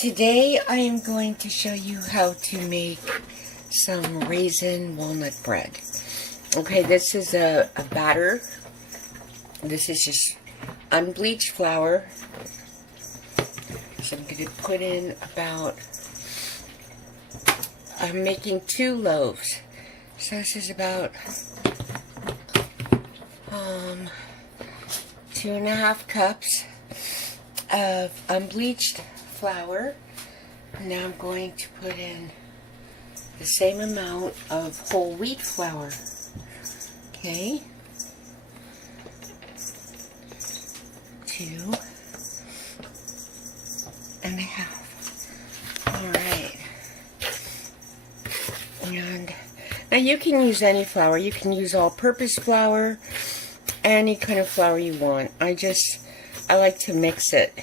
Today I am going to show you how to make some raisin walnut bread. Okay, this is a batter. This is just unbleached flour. So I'm going to put in I'm making 2 loaves. So this is about 2.5 cups of unbleached flour. Now I'm going to put in the same amount of whole wheat flour. Okay. 2.5. Alright. And now you can use any flour. You can use all-purpose flour, any kind of flour you want. I like to mix it.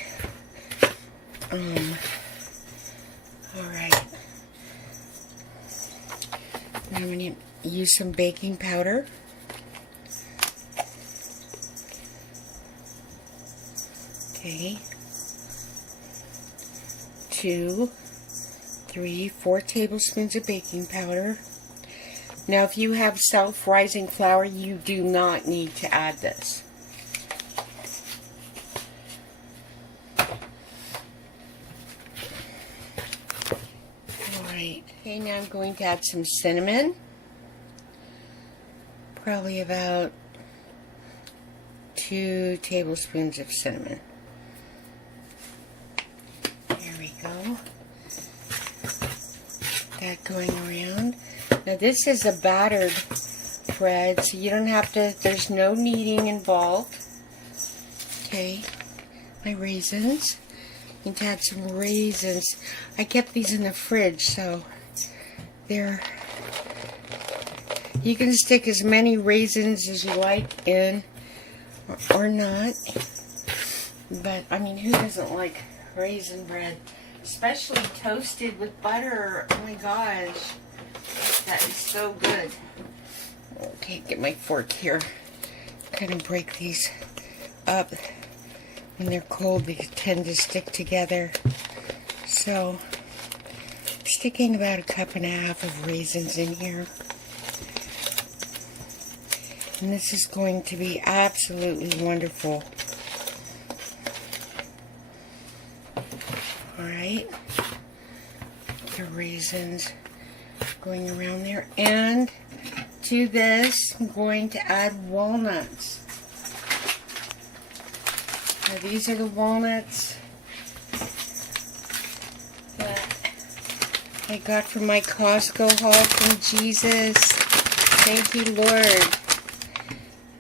Alright. Now I'm going to use some baking powder. Okay. 2, 3, 4 tablespoons of baking powder. Now if you have self-rising flour, you do not need to add this. Alright, okay, now I'm going to add some cinnamon. Probably about 2 tablespoons of cinnamon. There we go. That going around. Now this is a battered bread, so you don't have to, there's no kneading involved. Okay, my raisins. I need to add some raisins. I kept these in the fridge, so you can stick as many raisins as you like in or not. But I mean, who doesn't like raisin bread? Especially toasted with butter. Oh my gosh. That is so good. Okay, get my fork here. Kind of break these up. When they're cold, they tend to stick together. So, I'm sticking about 1.5 cups of raisins in here. And this is going to be absolutely wonderful. Alright. The raisins going around there. And to this, I'm going to add walnuts. Now these are the walnuts that I got from my Costco haul from Jesus. Thank you, Lord.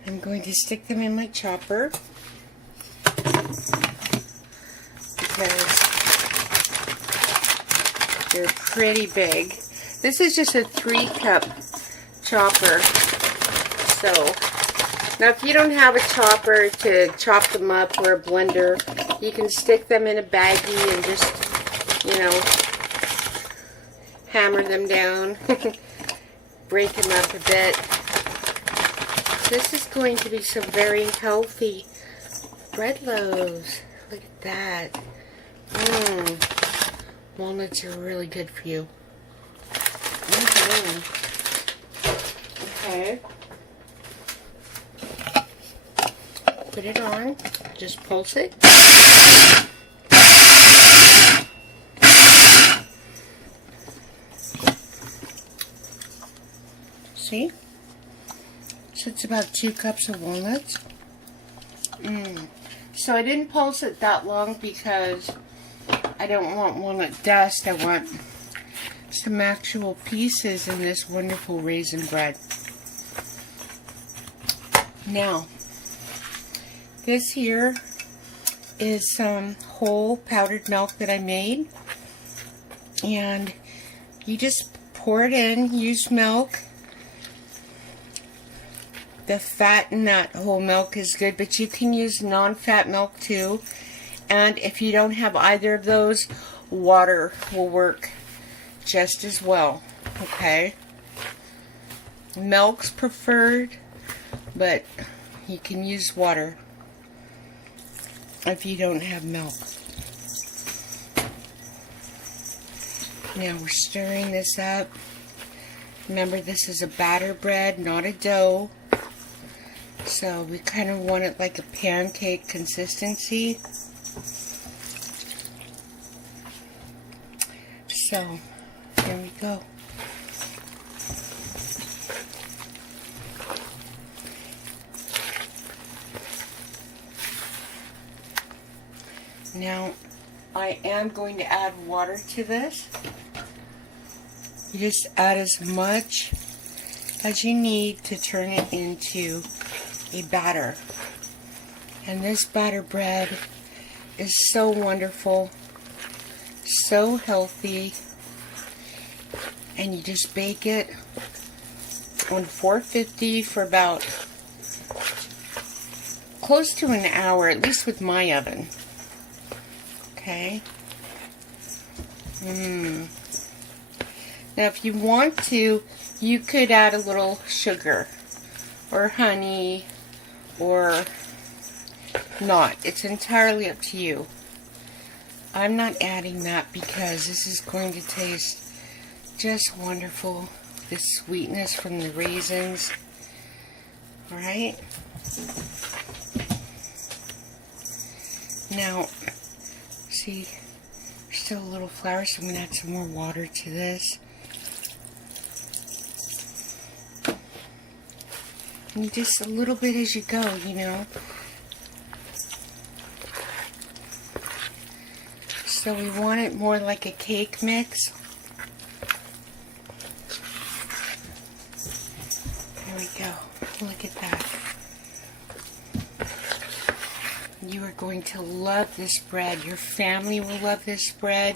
I'm going to stick them in my chopper because they're pretty big. This is just a 3-cup chopper. So, now if you don't have a chopper to chop them up or a blender, you can stick them in a baggie and just, hammer them down. Break them up a bit. This is going to be some very healthy bread loaves. Look at that. Walnuts are really good for you. Okay. Put it on. Just pulse it. See? So it's about 2 cups of walnuts. So I didn't pulse it that long because I don't want walnut dust. I want some actual pieces in this wonderful raisin bread. Now, this here is some whole powdered milk that I made. And you just pour it in, use milk. The fat in that whole milk is good, but you can use non-fat milk too. And if you don't have either of those, water will work just as well. Okay? Milk's preferred, but you can use water if you don't have milk. Now we're stirring this up. Remember, this is a batter bread, not a dough. So we kind of want it like a pancake consistency. So, here we go. Now, I am going to add water to this. You just add as much as you need to turn it into a batter. And this batter bread is so wonderful, so healthy, and you just bake it on 450 for about close to an hour, at least with my oven. Okay. Now if you want to, you could add a little sugar or honey or not. It's entirely up to you. I'm not adding that because this is going to taste just wonderful. The sweetness from the raisins. Alright? Now, see, there's still a little flour, so I'm going to add some more water to this. And just a little bit as you go, you know. So we want it more like a cake mix. There we go. Look at that. You are going to love this bread. Your family will love this bread.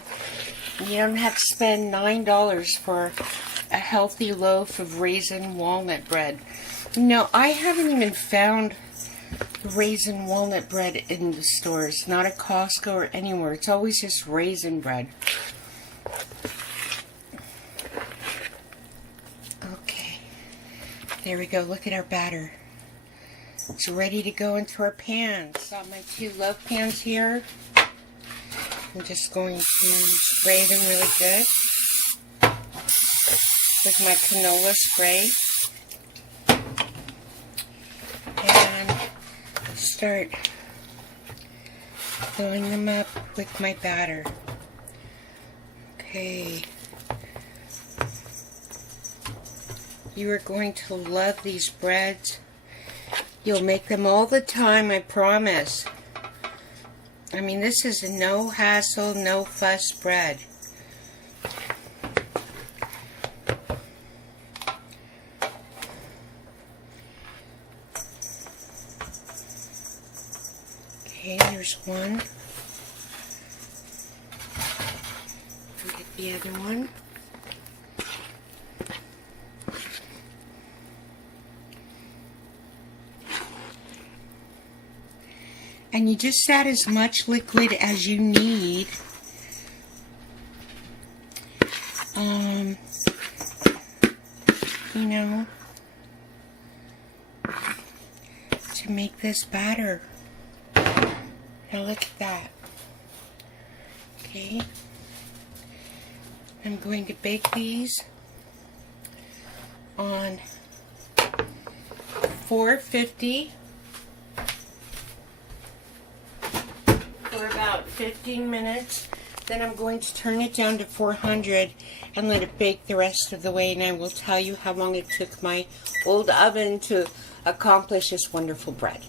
You don't have to spend $9 for a healthy loaf of Raisin Walnut Bread. No, I haven't even found Raisin Walnut Bread in the stores. Not at Costco or anywhere. It's always just raisin bread. Okay. There we go. Look at our batter. It's ready to go into our pans. Got my 2 loaf pans here. I'm just going to spray them really good with my canola spray. And start filling them up with my batter. Okay. You are going to love these breads. You'll make them all the time, I promise. I mean, this is a no hassle, no fuss bread. Okay, there's one. I'll get the other one. And you just add as much liquid as you need. You know, to make this batter. Now look at that. Okay. I'm going to bake these on 450 for about 15 minutes. Then I'm going to turn it down to 400 and let it bake the rest of the way, and I will tell you how long it took my old oven to accomplish this wonderful bread.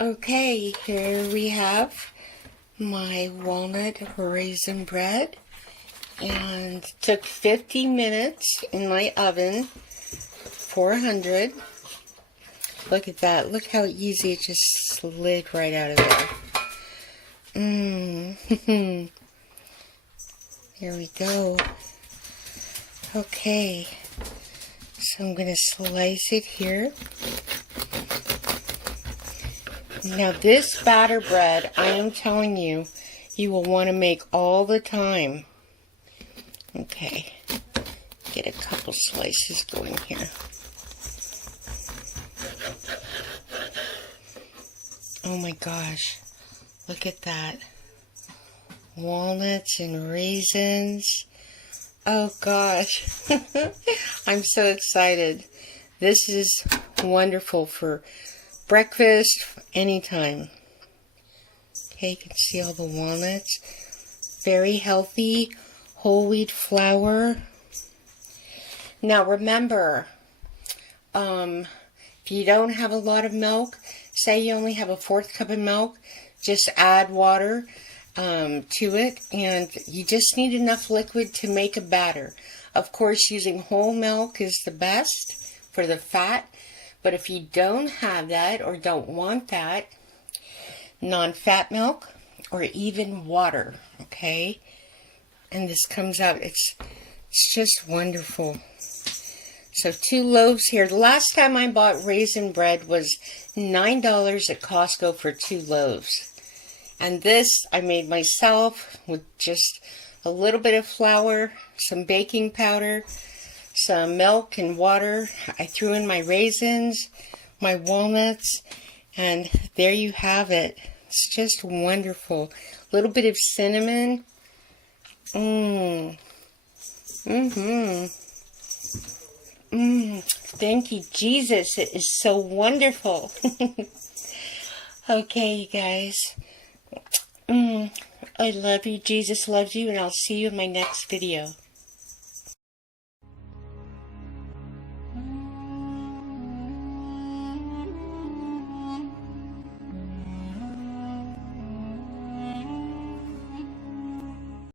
Okay, here we have my walnut raisin bread, and it took 50 minutes in my oven, 400. Look at that. Look how easy it just slid right out of there. Here we go. Okay, so I'm going to slice it here. Now this batter bread, I am telling you, you will want to make all the time. Okay, get a couple slices going here. Oh my gosh. Look at that. Walnuts and raisins. Oh gosh. I'm so excited. This is wonderful for breakfast anytime. Okay, you can see all the walnuts. Very healthy whole wheat flour. Now remember, if you don't have a lot of milk, say you only have a 1/4 cup of milk, just add water to it, and you just need enough liquid to make a batter. Of course, using whole milk is the best for the fat, but if you don't have that or don't want that, non-fat milk or even water, okay? And this comes out, it's just wonderful. So 2 loaves here. The last time I bought raisin bread was $9 at Costco for 2 loaves. And this I made myself with just a little bit of flour, some baking powder, some milk and water. I threw in my raisins, my walnuts, and there you have it. It's just wonderful. A little bit of cinnamon. Thank you, Jesus. It is so wonderful. Okay, you guys. I love you. Jesus loves you, and I'll see you in my next video.